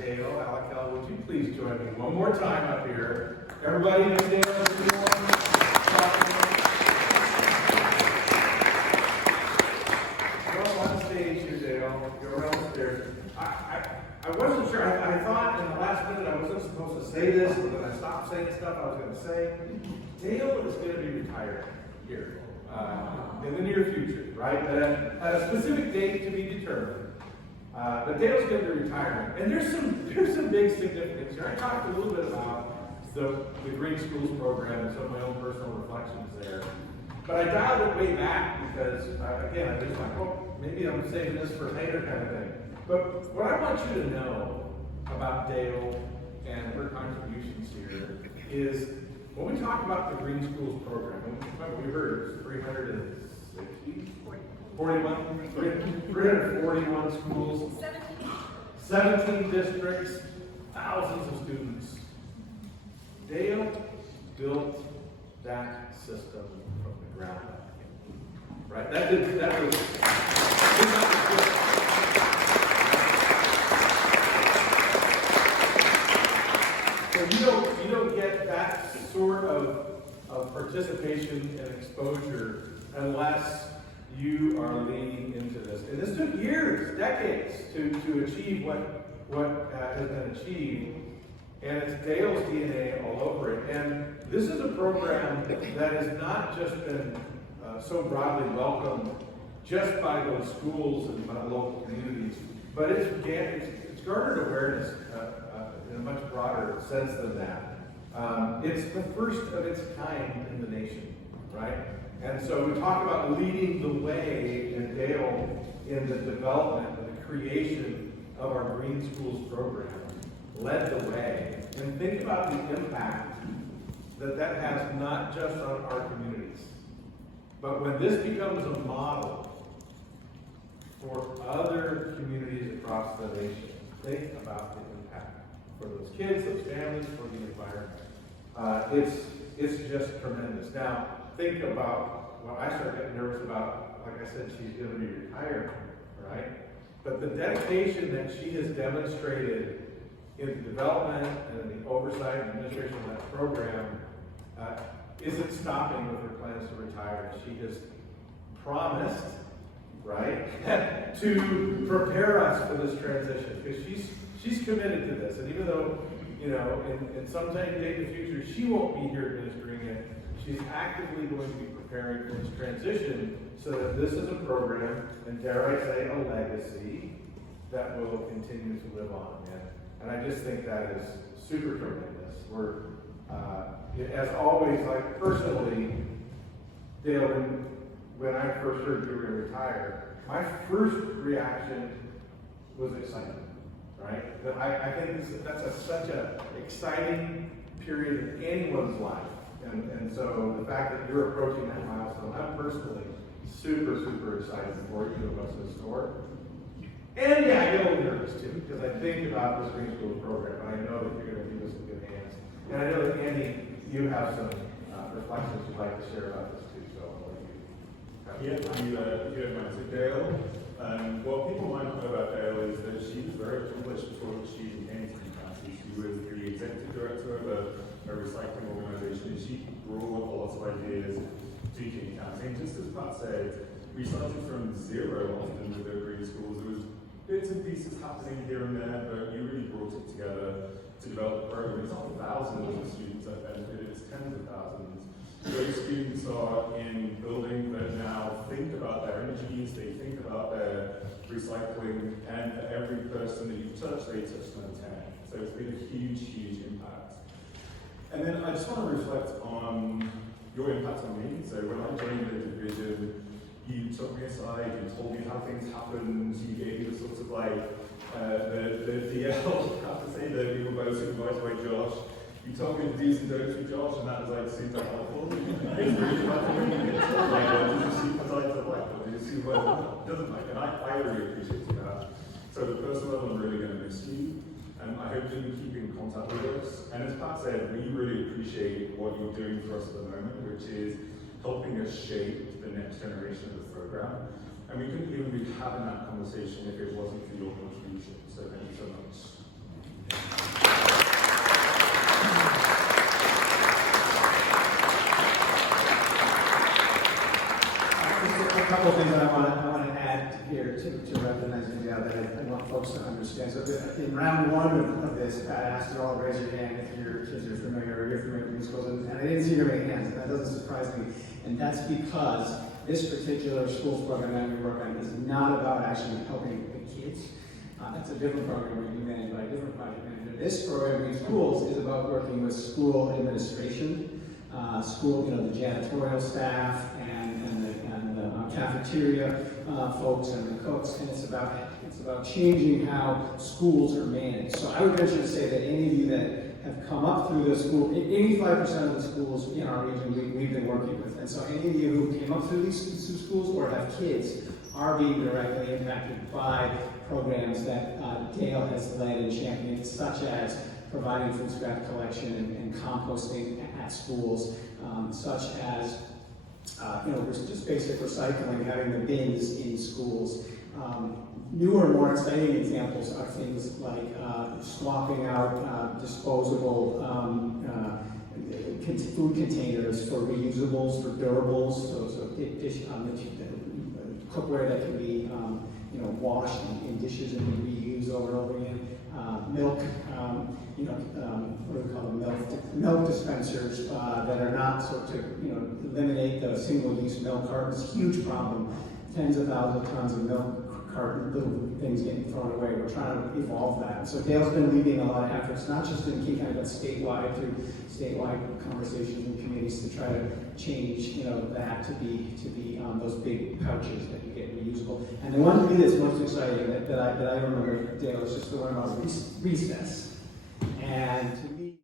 Dale Alekel. Would you please join me one more time up here? Everybody, Dale, everyone. Go on stage here, Dale. Go around the stairs. I wasn't sure. I thought in the last minute I wasn't supposed to say this, and then I stopped saying stuff I was going to say. Dale is going to be retired here in the near future, right? At a specific date to be determined. But Dale's going to be retiring, and there's some big significance here. I talked a little bit about the Green Schools program and some of my own personal reflections there. But I dialed it way back because, again, I was like, oh, maybe I'm saving this for later kind of thing. But what I want you to know about Dale and her contributions here is when we talk about the Green Schools program, we heard it was 360, 341 schools, 17 districts, thousands of students. Dale built that system from the ground up. Right? That was so you don't get that sort of participation and exposure unless you are leaning into this. And this took years, decades to achieve what has been achieved. And it's Dale's DNA all over it. And this is a program that has not just been so broadly welcomed just by those schools and by local communities, but it's garnered awareness in a much broader sense than that. It's the first of its kind in the nation, right? And so we talk about leading the way in Dale in the development and the creation of our Green Schools program, led the way. And think about the impact that has not just on our communities, but when this becomes a model for other communities across the nation, think about the impact for those kids, those families, for the environment. It's just tremendous. Now, think about what I start getting nervous about. Like I said, she's going to be retired, right? But the dedication that she has demonstrated in the development and in the oversight and administration of that program isn't stopping with her plans to retire. She has promised, right, to prepare us for this transition, because she's committed to this. And even though, in some date in the future, she won't be here administering it, she's actively going to be preparing for this transition so that this is a program, and dare I say, a legacy that will continue to live on. And I just think that is super tremendous. We're, as always, like personally, Dale, when I first heard you were going to retire, my first reaction was excitement, right? That I think that's such an exciting period in anyone's life. And so the fact that you're approaching that milestone, I'm personally super, super excited for you and what's in store. And yeah, I get a little nervous too, because I think about this Green Schools program, and I know that you're going to leave us in good hands. And I know that, Andy, you have some reflections you'd like to share about this too, so I'll let you. You don't mind. So Dale, what people might not know about Dale is that she was very accomplished before she came to the county. She was the executive director of a recycling organization, and she brought a lot of ideas to King County. And just as Pat said, we started from zero often with the Green Schools. There was bits and pieces happening here and there, but you really brought it together to develop the program. It's not thousands of students that benefited, it's tens of thousands. Those students are in buildings that now think about their energies, they think about their recycling, and for every person that you touch, they touch another 10. So it's been a huge, huge impact. And then I just want to reflect on your impact on me. So when I joined the division, you took me aside, you told me how things happened, you gave me the sort of like, the DL, I have to say, that we were both supervised by Josh. You told me to do some don'ts with Josh, and that was like super helpful. It's really helpful when you get to like, does the supervisor like, or does the supervisor doesn't like, and I really appreciate that. So the personal level, I'm really going to miss you. I hope that you keep in contact with us. And as Pat said, we really appreciate what you're doing for us at the moment, which is helping us shape the next generation of the program. And we couldn't even be having that conversation if it wasn't for your contribution. So thank you so much. a couple of things that I want to add here to recognizing Dale that I want folks to understand. So in round one of this, I asked you all to raise your hand if your kids are familiar or you're familiar with musicals, and I didn't see very many hands, and that doesn't surprise me. And that's because this particular schools program that we work on is not about actually helping the kids. That's a different program where you manage by a different project manager. This program in schools is about working with school administration, school, the janitorial staff and the cafeteria folks and the cooks, and it's about changing how schools are managed. So I would venture to say that any of you that have come up through the school, 85% of the schools in our region we've been working with, and so any of you who came up through these schools or have kids are being directly impacted by programs that Dale has led and championed, such as providing food scrap collection and composting at schools, such as just basic recycling, having the bins in schools. Newer, more exciting examples are things like swapping out disposable food containers for reusables, for durables, so cookware that can be washed in dishes and be reused over and over again. Milk, what do we call them? Milk dispensers that are not eliminate the single-use milk cartons. Huge problem. Tens of thousands of tons of milk carton, little things getting thrown away. We're trying to evolve that. So Dale's been leading a lot of efforts, not just in King County, but statewide, through statewide conversations and committees to try to change, that to be those big pouches that you get reusable. And the one to me that's most exciting that I remember, Dale, is just the one about recess. And to me,